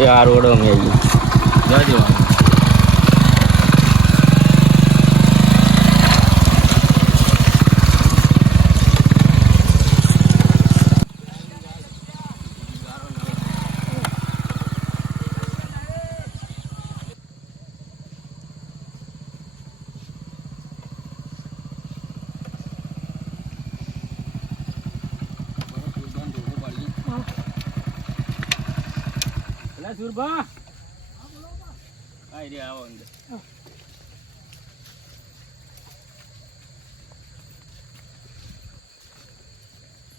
એ આ રોડો મેં આવી જવા દેવાનું. સુરભા આઈ રે આવો અંદર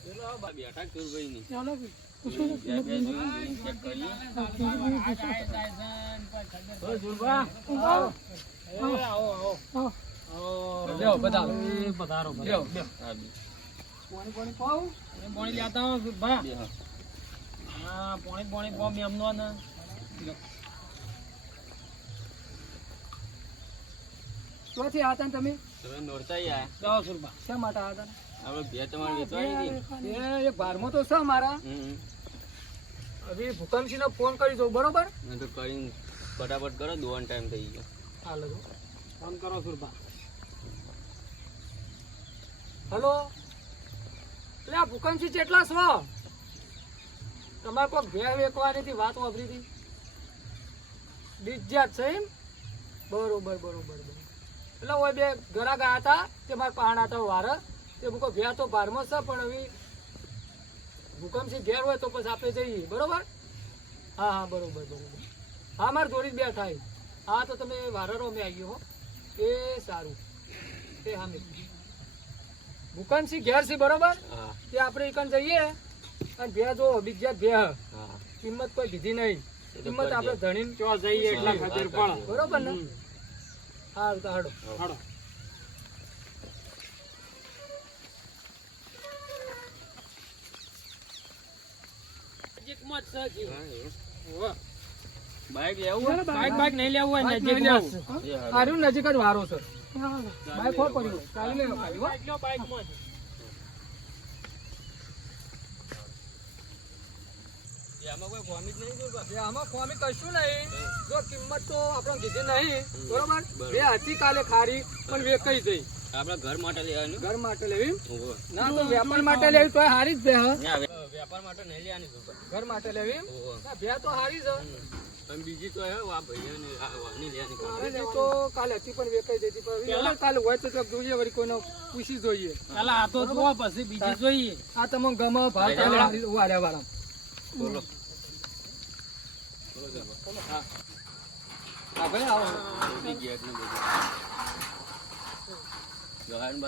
ચલો આ બાબી અટક સુરભાઈ ની ચાલો ચેક કરીએ ઓ સુરભા આવો આવો લ્યો બતાવો પધારો લ્યો હા પાણી પાવ પાણી લેતા હો સુરભા હા પાણી પાવ એમનો ને ક્યાંથી આતા ને તમે નોરતાઈ આયા જાઓ સુરભા શા માટે આતા આપણે બે તમારે વેચવાની હતી એ એક બારમાં તો છે મારા હવે ભૂકંપસિંહને ફોન કરી દઉં બરોબર તો કરીને ફટાફટ કરો દોવાનો ટાઈમ થઈ ગયો હાલો ફોન કરો સુરભા હેલો એટલે આ ભૂકંપસિંહ કેટલા છો તમારે કોઈ ભેળ વેચવાની હતી વાત વાપરી હતી ડીજ્જાત છે એમ બરોબર એટલે ઓય બે ઘરા ગયા હતા તે મારા પહાણા હતા વાર તે મૂકો ભ્યા તો બારમાં છે પણ હવે ભૂકંપથી ઘેર હોય તો પછી આપણે જઈએ બરોબર હા બરોબર હા મારે જોડી બે થાય હા તો તમે વારરો મેં આવી ગયો હો એ સારું એ હા મેં ભૂકંપથી ઘેર છે બરોબર તે આપણે એકન જઈએ અને ભે જો બીજા ભે કિંમત કોઈ દીધી નહીં કિંમત આપણે ધણીને ત્યાં જઈએ એટલા ખાતર પણ બરોબર ને હા તો હાડો બાઈક લેવું બાઈક નહીં લેવું હોય નજીક આર્યું નજીક જ વારો છે બાઈક હો પડ્યું ચાલી લેવો બાઈક માં આમાં કોઈ ફોમી જ નહીં જોયું આમાં ફોમી કશું નહીં જો કિંમત તો આપણે કીધી નહીં બરોબર બે હતી કાલે ખારી પણ વેચાઈ જઈ આપડે ઘર માટે લેવાનું ઘર માટે લેવી ના તો વેપાર માટે લેવી તો હારી જ બે વેપાર માટે નહીં લેવાની ઘર માટે લેવી બે તો હારી છે પણ બીજી તો હે આ ભાઈઓને નહીં લેવાની તો કાલે હતી પણ વેચાઈ જતી પણ કાલે હોય તો જોઈએ વળી કોઈને પૂછી જોઈએ ચાલો આ તો જોવા પછી બીજી જોઈએ આ તમે ગમે ભાવ ચાલે વાળ્યા વાળા બોલો હા ભાઈ આવો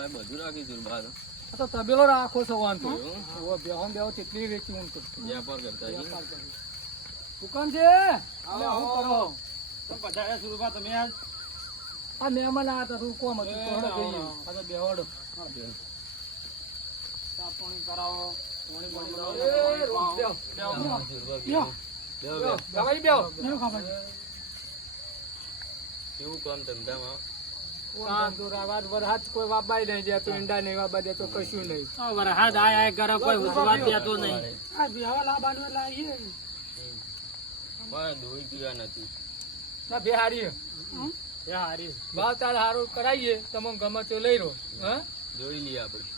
બધું રાખીશું બાદ તો તબેલો રાખો છો વાંધો બેહો બેહો તેટલી વેચી હું તો વ્યાપાર કરતા દુકાન છે શું કરો પધાર્યા સુરભા તમે આજ આ મહેમાન આ હતા તું કોમ હતું તો બેવાડો ચા પાણી કરાવો કેવું કામ ધંધામાં વરસાદ કોઈ વાબાઈ નહીં દેતો ઈંડા નહીં વાબા દેતો કશું નહીં વરસાદ આયા કરે કોઈ ઉસવાદ દેતો નહીં આ બેહવા લાવવાનું લાવીએ દોઈ પીવા નથી ના બે હારી ભાવ તાર હારું કરાવીએ તમે ગમે તો લઈ રહો હા જોઈ લઈએ આપણે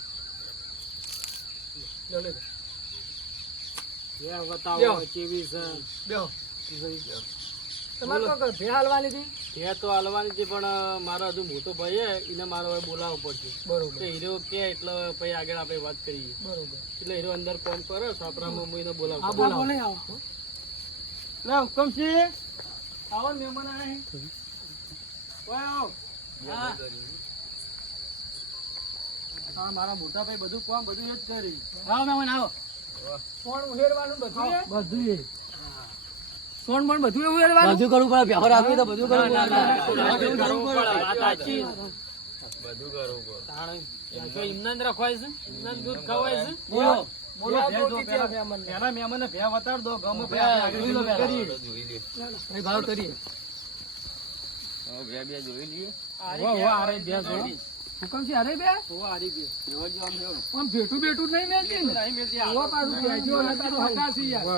પણ મારો હજુ મોટો ભાઈ એને મારો બોલાવવો પડશે બરોબર હીરો કે એટલે પછી આગળ આપણે વાત કરીએ બરોબર એટલે હીરો અંદર ફોન કરે સાપરામાં હું એને બોલાવો હુકમસિંહ આવો મહેમાન હા મારા મોટા ભાઈ બધું કામ બધું એ જ કરી આવો મહેમાન આવો કોણ ઉહેરવાનું બધું સોન પણ બધું એવું બધું કરવું પડે વ્યવહાર આપી તો બધું કરવું પડે ઇમનાન રખવાય છે ઇમનાન દૂધ ખવાય છે પેલા મહેમાન ને ભે વતાડ દો ગમે ભાવ કરીએ બે જોઈ લઈએ બે જોઈ હુકમસિંહ હારે બે આમ ભેટું ભેટું નહીં મેલતી ને ઓવા પાછું ભેજો ને તારું હકાસી યાર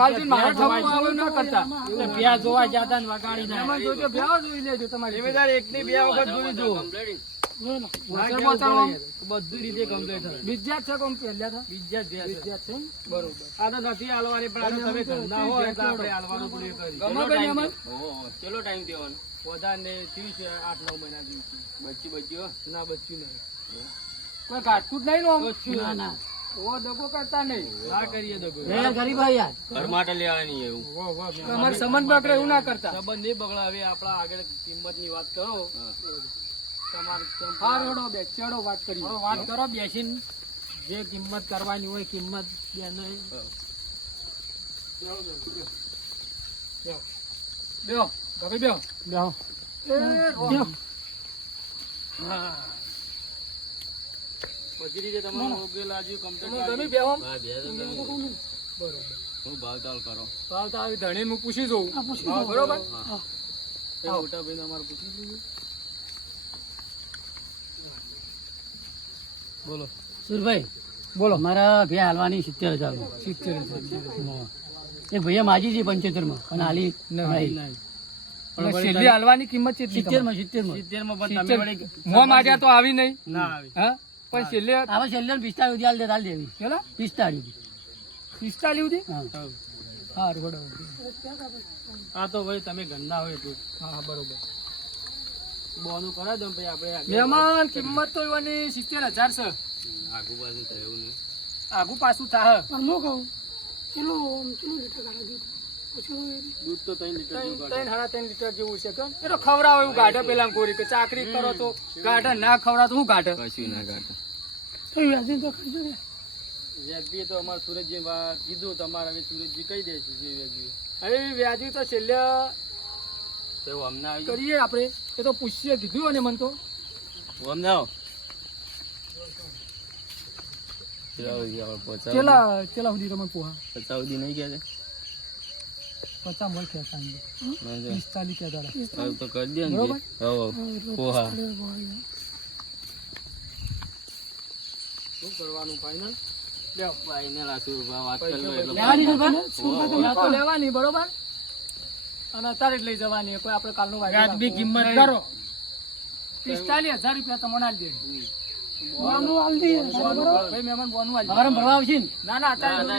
કાલથી મારો ઠપકો આવો ન કરતા પ્યાજ જોવા જતા ને વગાડી ના એમાં જોજો ભેવા જોઈ લેજો તમારી જિમ્મેદાર એકની બે વખત જોઈ જો વોચર બોચર બધું રીતે કમ્પ્લીટ થાય બીજા છે કોમ પહેલા થા બીજા જ બીજા છે ને? બરોબર આ તો નથી હાલવાની પણ આ તો તમે ધંધા હોય તો આપણે હાલવાનું પૂરી કરી ગમે ભાઈ મહેમાન ચલો ટાઈમ દેવાનો વધારે થયું છે 8-9 મહિના જેવું બચ્યું ના બચ્યું નહીં કોઈ કાટકૂટ નહીં નો આમ? ના ના ઓ દગો કરતા નહીં ના કરીએ તો ગરીબ યાર ઘર માટે લેવાની એવું તમારે સંબંધ બગડે એવું ના કરતા સંબંધ નહીં બગડાવે આપણા આગળ કિંમત ની વાત કરો તમારે હાર હેડો બે ચેડો વાત કરી હવે વાત કરો બેસીને જે કિંમત કરવાની હોય કિંમત બેને બેહો ગમે બેહો બેહો બધી રીતે તમારું ઉકેલ આજુ તમે કમ્પ્લીટ ગમે બેહો હા, બે તો તમે બરોબર હું ભાવતાલ કરો ભાવ તો આવી ધણી હું પૂછી જોઉં હા, બરોબર મોટા ભાઈ અમારે પૂછી લઈએ બોલો સુરભાઈ બોલો મારા ભે હાલવાની 70,000 એક ભૈયા માજી છે 75 માં અને હાલી નહીં. અને છેલ્લી હાલવાની કિંમત કેટલી 70 માં 70 માં 70 માં પણ તમે વળી મોં માગ્યા તો આવી નહીં ના આવી હા પણ છેલ્લે આવા છેલ્લે 45 સુધી હાલ દેવી ચલો 45 પિસ્તાલી સુધી હા હા બરોબર આ તો ભાઈ તમે ગંદા હોય તો હા બરોબર બોનું કરાવી દો ભાઈ આપણે મહેમાન કિંમત તો એવાની 70,000 છે આગુ બાજુ થયું નહીં આગુ પાછું થાય દૂધ તો 3 લીટર જેવું કાઢે 3.5 લીટર જેવું છે કેમ એ તો ખવડાવો એવું ગાઢે પેલા ગોરી કે ચાકરી કરો તો ગાઢે ના ખવડાવ તો હું ગાઢે કશું ના કાઢે વ્યાજબી તો અમારે સુરજજી કીધું તમારે હવે સુરજજી કહી દે છે જે વ્યાજબી હવે વ્યાજી તો છેલ્લે તો અમને આવી કરીએ આપણે એ તો પૂછીએ કીધું ને મન તો અમને આવો ચલાવો આપણે પચાસ ચેલા સુધી તમે પોહા 50 સુધી નહીં કહે 50 મોય કહેતા ને 45 કહેતા હતા. હવે તો કરી દે ને બરોબર. પોહા શું કરવાનું ફાઇનલ ફાઈનલ આ શું વાત કરી લો એટલે લેવાની છે ભાઈ? આ તો લેવાની બરોબર અને અત્યારે જ લઈ જવાની કોઈ આપણે કાલનું વ્યાજબી કિંમત કરો 45,000 રૂપિયા તમને આલી દે બોનું આલી દે ભાઈ મહેમાન બોનું આલી અમારે ભરવા આવશે ને ના ના અત્યારે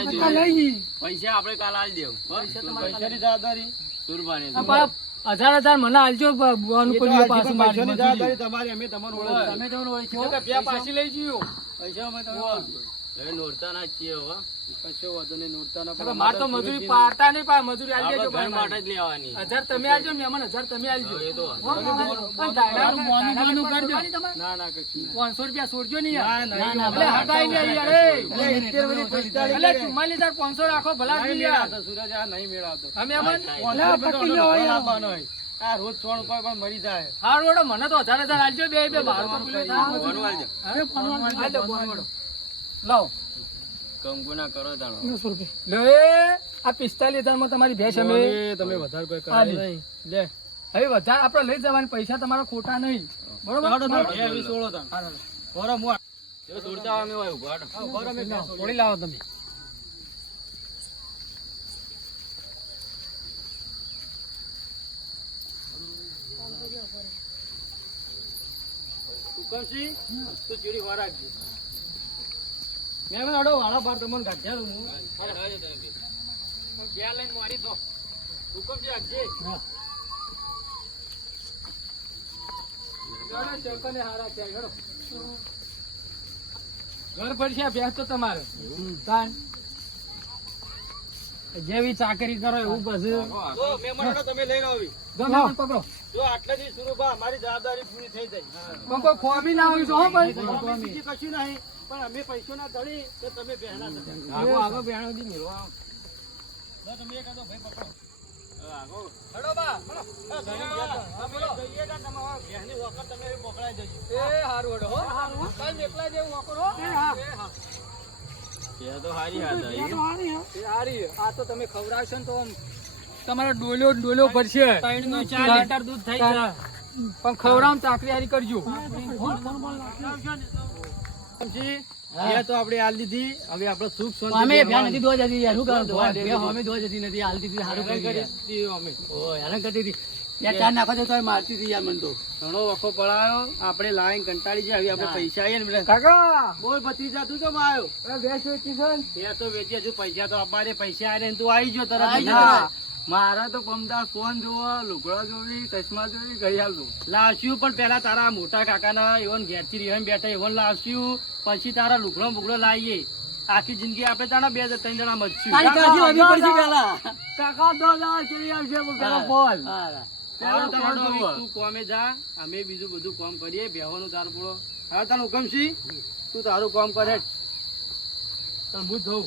પૈસા આપણે કાલ આલી દેવું પૈસા તમારે પૈસાની જવાબદારી સુરબાની આ પાછા 1,000 મને આલજો બોનું કોઈ પાછું મારી પૈસાની મજૂરી. જવાબદારી તમારી અમે તમારું ઓળખ તમે તમને ઓળખો એટલે બે પાછી લઈ જયો પૈસા અમે તમે હવે નોરતા ના જ છીએ હવે કશો વાંધો નહીં નોરતા ના એટલે મારે તો મજૂરી પાડતા નહીં પાડે મજૂરી આલી આપણે દેજો ઘર ભાઈ માટે જ લેવાની 1,000 તમે આલજો મહેમાન 1,000 તમે આલજો એ તો હો, પણ દાડાનું બોનું કરજો ના ના કશું 500 રૂપિયા છોડજો નહીં યાર. ના, ના, એટલે હટાઈ લે યાર એ. એટલે 44,500 રાખો ભલા નહીં યાર મેળાતો સૂરજ આ નહીં મેળાતો અમે મહેમાન આ રોજ 100 રૂપિયા પણ મરી જાય હાર વડો મને તો 1,000 આલજો બે બે બાર તો પેલો થાય. ભણવા આલજો. અરે ફોન આલજો બોન વડો. લાવો કંકુ ના કરો તાણો લે આ 45,000 માં તમારી ભેંસ અમે તમે વધારે કોઈ આલી. કરાય નહીં લે હવે વધારે આપણે લઈ જવાની પૈસા તમારા ખોટા નહીં બરોબર જો દોડતા અમે હોય ઉભા રહો. થોડી લાવો તમે હુકમસિંહ, તું ચીડી વાર રાખજે. મેં કીધું અડો વાળા પાર તમને ગાંઠિયાનું હું. ગયા લઈને મારી દો. હુકમસિંહ રાખજે. ચકને હારા છે હેડો. ઘર પડશે આ ભેંસ તો તમારે તાન જેવી ચાકરી કરો એવું પછી જો મહેમાન અડો તમે લઈને આવી. ગમે પણ પકડો જો આટલેથી સુરુભા અમારી જવાબદારી પૂરી થઈ જાય. પણ કોઈ ખોમી ના આવી જો હો ભાઈ અમે બીજી કશું નહીં પણ અમે પૈસો ના ધણી તો તમે બહેના થતા. આગો આગો બેણો દી મેળવો આવો. જો તમે એક આદો ભાઈ પકડો. હેડો બા અમે જઈએ કે તમારા બહેની વખત તમે એવી પકડાઈ દેજો. એ હારું હેડો હો કાલ એકલા જેવું વકરો એ હા એ તો હારી હાથ આવી. એ હારી આ તો તમે ખવડાવશો ને તો આમ તમારો ડોલ્યો પડશે 3 નું 4 લીટર દૂધ થઈ જાય પણ ખવડાવવામાં ચાકરી હારી કરજો. એ તો આપણે હાલ દીધી હવે આપણે સુખ શાંતિ અમે બેહવાનું. ભ્યા નથી ધોવા જતી યાર શું કરો ધોવા દેતી. અમે ધોવા જતી નથી હાલ દીધી સારું કરી કરી યાર. દીધી અમે. ઓય હેરાન કરતી હતી ત્યાં ચાર નાખો તો મારતી હતી યાર મને તો ઘણો વખો પડાયો આપણે લાઈન કંટાળી જાય હવે આપણે પૈસા આવીએ ને પેલા કાકા બોલ ભત્રીજા તું કેમ આવ્યો આ ભેંસ વેચી છે ને? તે તો વેચી હજુ પૈસા તો અમારે પૈસા આવીને તું આવી ગયો તરત આવી ના. ગયો. મારા તો પમદાર ફોન જોવો લુગડા જોવી ચશ્મા જોવી ગઈ હાલતું લાવશું પણ પેલા તારા મોટા કાકાના એવન ઘેરથી રીહમ બેઠા એવન લાવશું પછી તારા લુગડો બુગડો લાવીએ આખી જિંદગી આપણે તારા 2-3 જણા મચશું તારી કાળજી લેવી પડશે પેલા કાકા 10,000 ચડી આવશે પેલો બોલ. હા. પેલા તમારો હવે તું કોમે જા અમે બીજું બધું કામ કરીએ બેહવાનું તારું પૂરો હા તારું હુકમ છે તું તારું કામ કરે હું ધોઉં